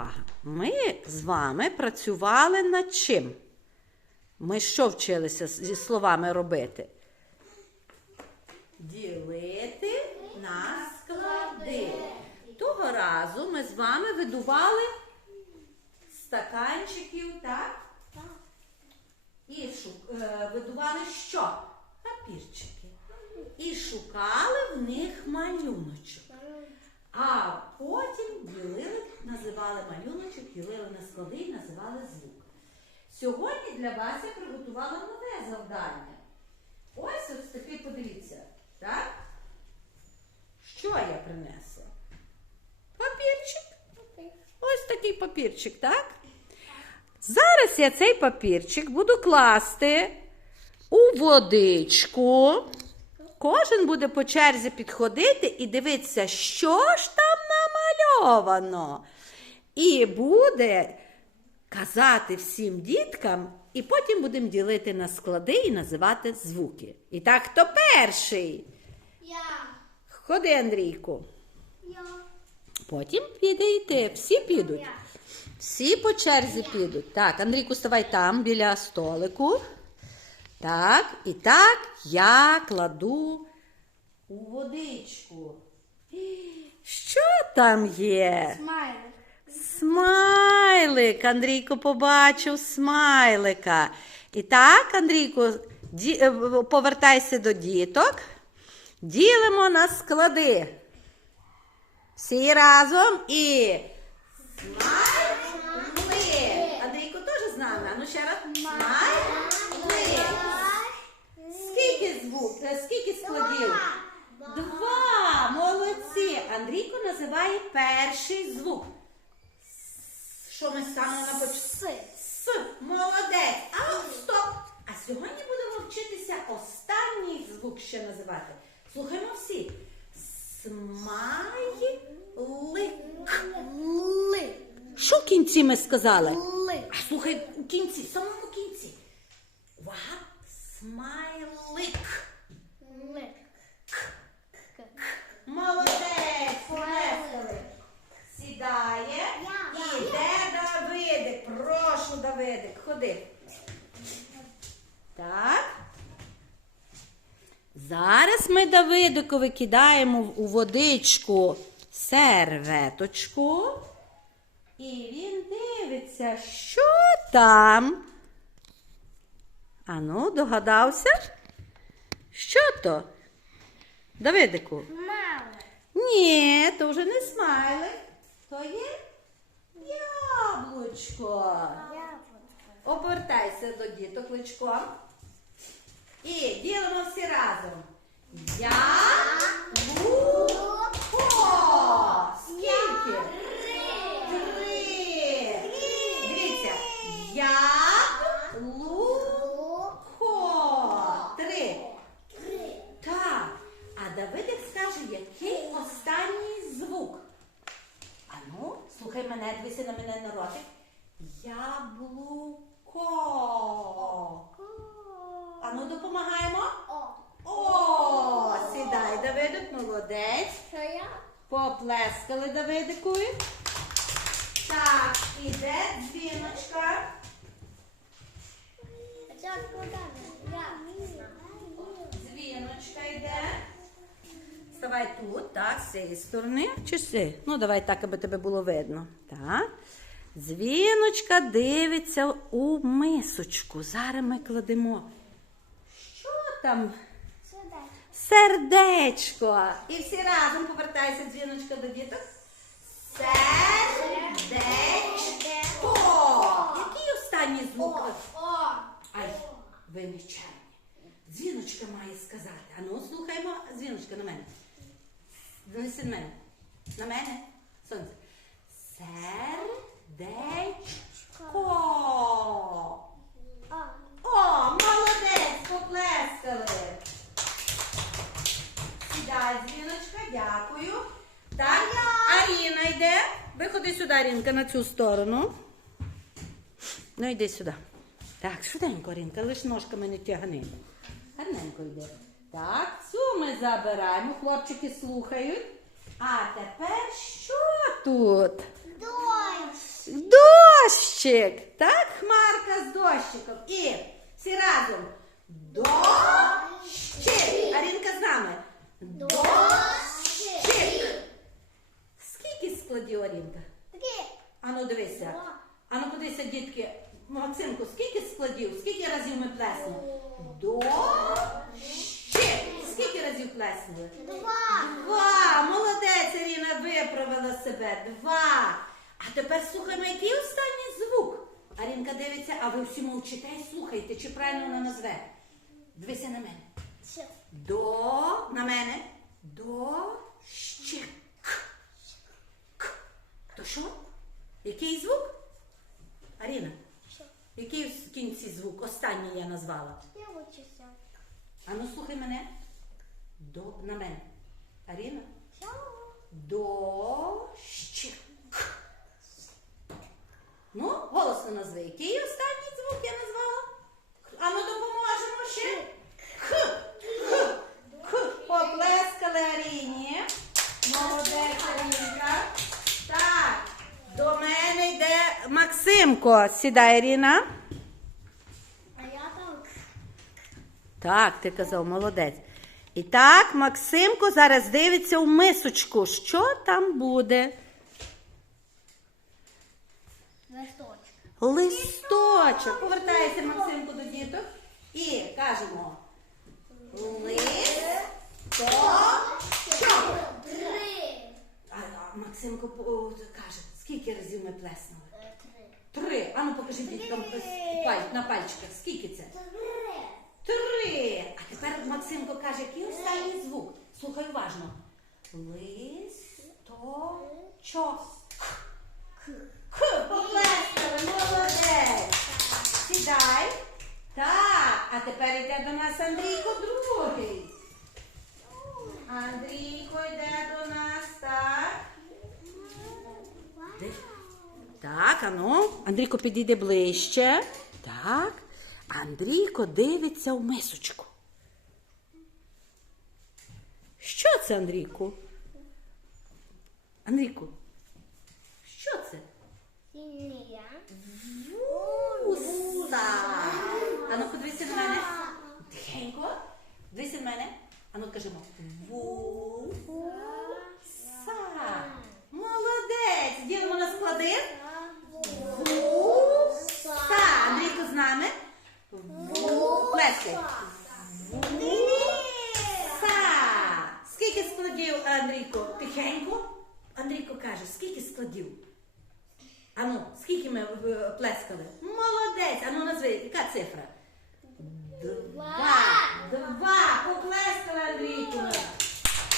увага! Ми з вами працювали над чим? Ми що вчилися зі словами робити? Ділити на склади. Того разу ми з вами видували стаканчиків, так? І шу- е, видували що? Папірчики. І шукали в них малюночок. А потім ділили, називали малюночок, ділили на склади і називали звук. Сьогодні для вас я приготувала нове завдання. Ось ось такий, подивіться, так? Що я принесла? Папірчик. Ось такий папірчик, так? Зараз я цей папірчик буду класти у водичку. Кожен буде по черзі підходити і дивитися, що ж там намальовано. І буде казати всім діткам, і потім будемо ділити на склади і називати звуки. І так, хто перший? Я. Ходи, Андрійку. Я. Потім піде і ти. Всі підуть. Я. Всі по черзі підуть. Так, Андрійку, ставай там, біля столику. Так, і так я кладу у водичку. Що там є? Смайлик. Смайлик. Андрійко побачив смайлика. І так, Андрійко, ді- е, повертайся до діток. Ділимо на склади. Всі разом і. Смайли. Андрійко теж з нами. А ну ще раз. Смайли. Скільки звук? е, Скільки складів? Два. Молодці. Андрійко називає перший звук. Що ми ставимо на початку? С. С. Молодець. А стоп. А сьогодні будемо вчитися останній звук ще називати. Слухаємо всі. Смайлик. Ли. Що в кінці ми сказали? Ли. А слухай у кінці, в самому кінці. Увага. Смайлик. Ли. Молодець, полескали. Сідає. Я. Іде Давидик. Давидик, ходи. Так. Зараз ми Давидикові кидаємо в- у водичку серветочку. І він дивиться, що там. Ану, догадався? Що то? Давидику. Смайлик. Ні, то вже не смайлик. То є яблучко. Обертайся до діток личком. І ділимо всі разом. Яблуко. Скільки? Три. Дивіться. Яблуко. Три. Так. А Давидик скаже, який останній звук. Ану, слухай мене, дивися на мене на ротик. Яблуко. Ану, допомагаємо. О. О, сідай, Давидик, молодець. Що я? Поплескали Давидикові. Так, іде дзвіночка. Дзвіночка йде. Ставай тут, так, з цієї сторони. Чи цієї? Ну, давай так, аби тебе було видно. Так. Дзвіночка дивиться у мисочку. Зараз ми кладемо. Там? Сердечко. І всі разом повертайся дзвіночка до діток. Сердечко. Який останній звук? О. Ай, ви нечемні. Дзвіночка має сказати. Ану, слухаймо, дзвіночка на мене. Дивися на мене. На мене. Сонце. Сердечко. О. О, молодець, поплескали. Сідай, дзвіночка, дякую. Так, Аріна йде. Виходи сюди, Арінка, на цю сторону. Ну, йди сюди. Так, швиденько, Арінка, лиш ножками не тягни. Гарненько йде. Так, цю ми забираємо. Хлопчики слухають. А тепер що тут? Дощ. Дощик. Так, хмарка з дощиком. І всі разом. Дощик. Арінка з нами. Дощик. 50. А ну подивися, дітки, Максимку, скільки складів, скільки разів ми плеснули? До ще. Скільки разів плеснули? Два. Два. Молодець, Аріна, виправила себе. Два. А тепер слухаємо, який останній звук. Арінка дивиться, а ви всі мовчите і слухайте, чи правильно вона назве. Дивися на мене. До на мене. До ще. К. К. То що? Який звук? Аріна, Що? який в кінці звук? Останній я назвала. Я учуся. А ну слухай мене. До на мене. Аріна. Дощик. Ну, голосно назви. Який останній звук я назвала? А ну допоможемо ще. Х. Х. Поплескали Аріні. Молодець Арінка. Так. До мене йде Максимко. Сідай, Аріна. А я так. Так, ти казав, молодець. І так, Максимко зараз дивиться в мисочку. Що там буде? Листочок. Листочок. Повертається Максимко до діток. І кажемо. Листочок. Три. А Максимко каже, скільки разів ми плеснули? Три. Три. А ну покажи діткам з- паль- на пальчиках. Скільки це? Три. Три. А тепер Максимко каже, який останній звук. Слухай уважно. Листочок. К. Поплескали, молодець. Сідай. Так, а тепер йде до нас Андрійко другий. Андрійко йде до нас, так. Де? Так, ану. Андрійко підійде ближче. Так. Андрійко дивиться в мисочку. Що це, Андрійку? Андрійку, що це? Синія. Вуса. Ану, подивися на мене. Тихенько. Дивися на мене. Ану, кажемо. Вуса. Молодець. Ділимо на склади. Вуса. Андрійко з нами. Плескай. Вуса. Скільки складів, Андрійко? Тихенько. Андрійко каже, скільки складів? Ану, скільки ми е, плескали? Молодець. Ану, назви, яка цифра? Два. Два. Поплескали, Андрійко.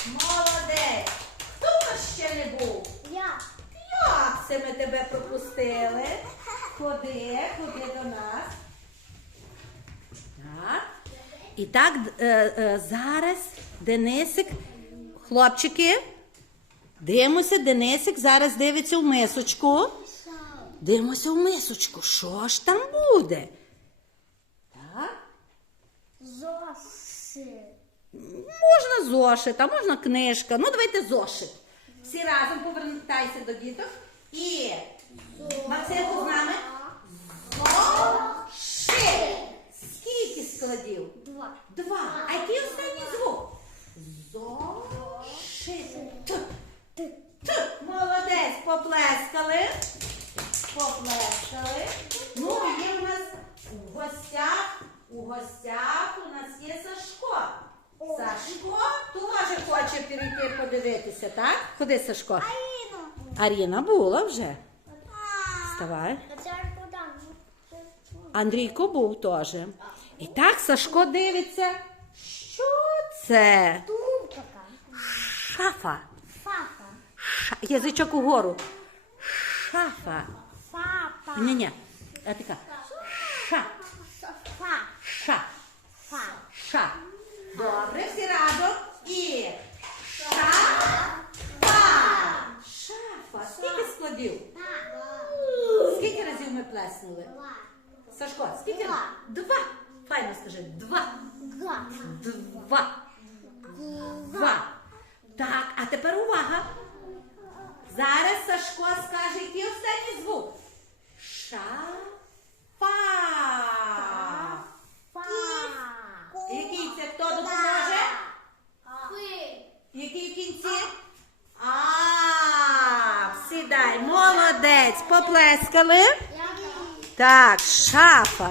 Молодець. Хто у нас ще не був? Я. Як це ми тебе пропустили? Ходи, ходи до нас. І так, е, е, зараз Денисик, хлопчики, дивимося, Денисик зараз дивиться в мисочку. Дивимося в мисочку. Що ж там буде? Так. Зоси. Можна зошит, а можна книжка. Ну, давайте зошит. Всі разом повертайся до діток. І Максимку з нами. Зошит. Скільки складів? Два. А який останній звук? Зошит. Т. Т. Молодець, поплескали. Поплескали. Ну, і є у нас у гостях. У гостях у нас є Сашко. Сашко теж хоче перейти подивитися, так? Куди Сашко? Аїно. Аріна була вже. Вставай. Андрійко був теж. І так Сашко дивиться. Що це? Тут така. Шафа. Фафа. Ша... Язичок угору. Шафа. Фапа. Ні, ні. А така. Ша. Фа. Ша. Фа. Ша. Добре, всі разом. І шафа. Шафа. Скільки складів? Скільки разів ми плеснули? Два. Сашко, скільки? Два. Два. Файно скажи два. Два. Два. Два. Так, а тепер увага. Зараз Сашко скаже який останній звук. Ша. Фа. Фа. Який це хто допоможе? Який в кінці? А, сідай, молодець, поплескали. Так, шафа.